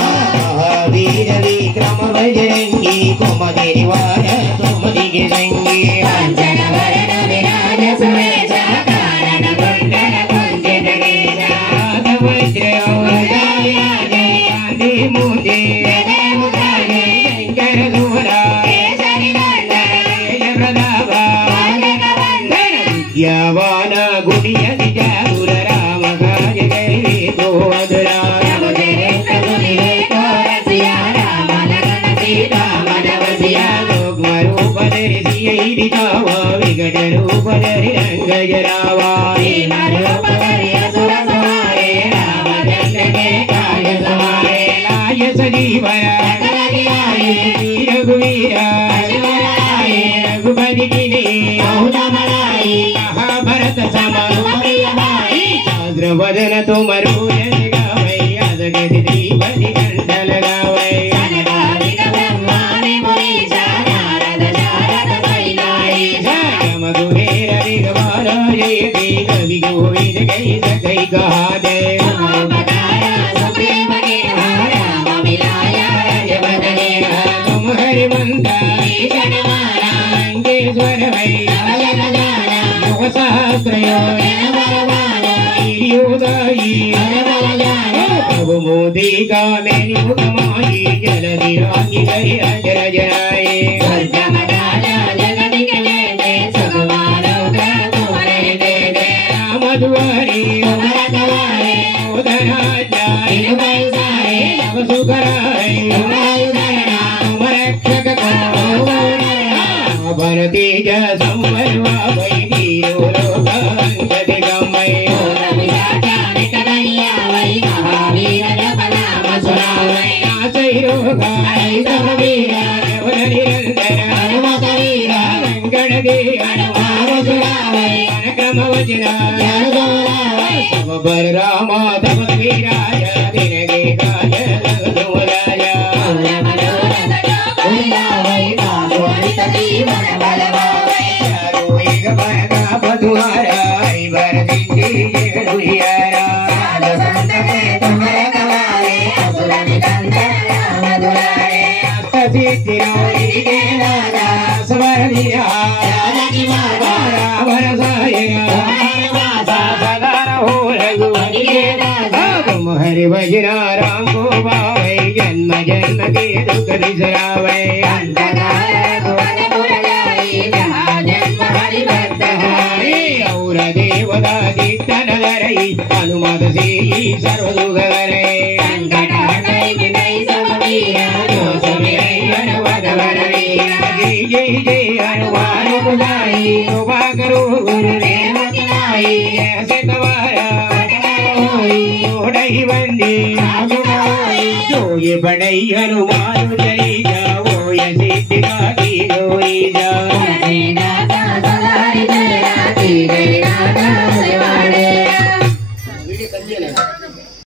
महावीर विक्रम बजरंगी कोमदेरी वार तुमदिगे संगी अंजन वरण विराज सुरेश कारण कुंडल कुंजित केश वज्र और जय कांदी मुझे शंकर सूरा केसरी नंदन तेज प्रताप विद्यावान गुणिय निजापुर राम काज गए तो अधरा विकट रूप धरि रंग जरावा रामचंद्र के काज सवारे लाय सजीवन रघुवीरा रघुपति कीन्ही कहा भरत सम वदन तुमरु जगति श्रीपति कंठ लगावै कवि गोविंद कही सकई कहा दे तुम हरि मंदा रंगेश्वर प्रभु मोदी का मेरी मुखमाई जलधि रागी हरि अंजर जराए मधुवरी भरतीज संवरवा वैधीरो लोकांगति गमय बलरामा तब वीराय दिन के काज राजा हरि भजना राम को पावै जन्म जन्म के दुख बिसरावै और देवता दितन धरई हनुमत से सर्व दुख हरै जय जय हनुमान बुलाई कृपा करो गुरुदेव की नाई ऐसे तुम्हारा जोड़ई बंदी जो ये बड़ई हनुमान जय जाओ ये सिद्धि का की गोई।